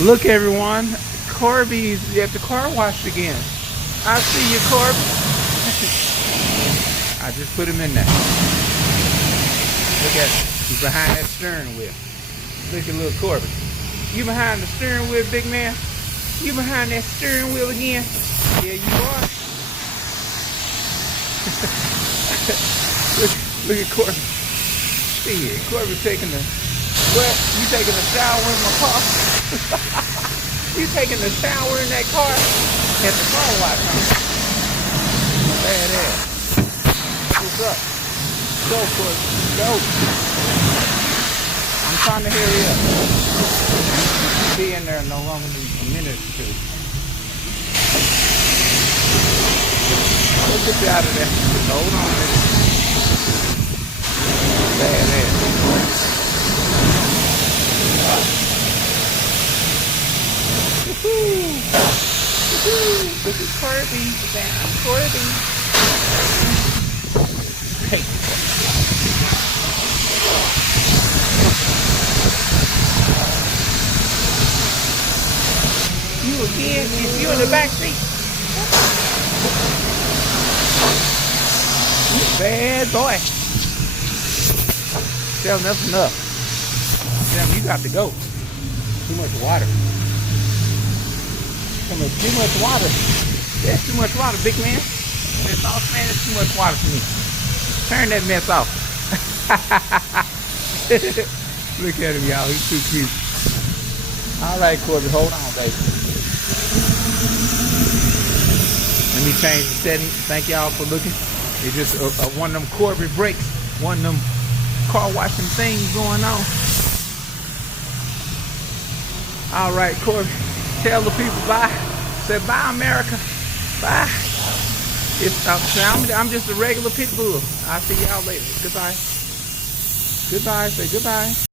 Look, everyone, Korby's at the car wash again. I see you, Korby. I just put him in there. Look at him. He's behind that steering wheel. Look at little Korby. You behind the steering wheel, big man? You behind that steering wheel again? Yeah, you are. look at Korby. See it. Korby taking the... What? You taking a shower in my car? You taking a shower in that car? At the car wash, huh? Badass. What's up? Go, Korby. Go. I'm trying to hurry up. Be in there no longer than a minute or two. Let's get you out of there. Hold on, nigga. Badass. Look at Korby. Down, Korby. Hey. You again? You in the back seat? You bad boy. Tell him that's enough. Tell him you got to go. Too much water. Too much water. That's too much water, big man. That's all, man. That's too much water for me. Turn that mess off. Look at him, y'all. He's too cute. All right, Korby, hold on, baby. Let me change the setting. Thank y'all for looking. It's just one of them Korby breaks. One of them car washing things going on. All right, Korby. Tell the people bye. Say bye, America. Bye. I'm just a regular pit bull. I'll see y'all later. Goodbye. Goodbye. Say goodbye.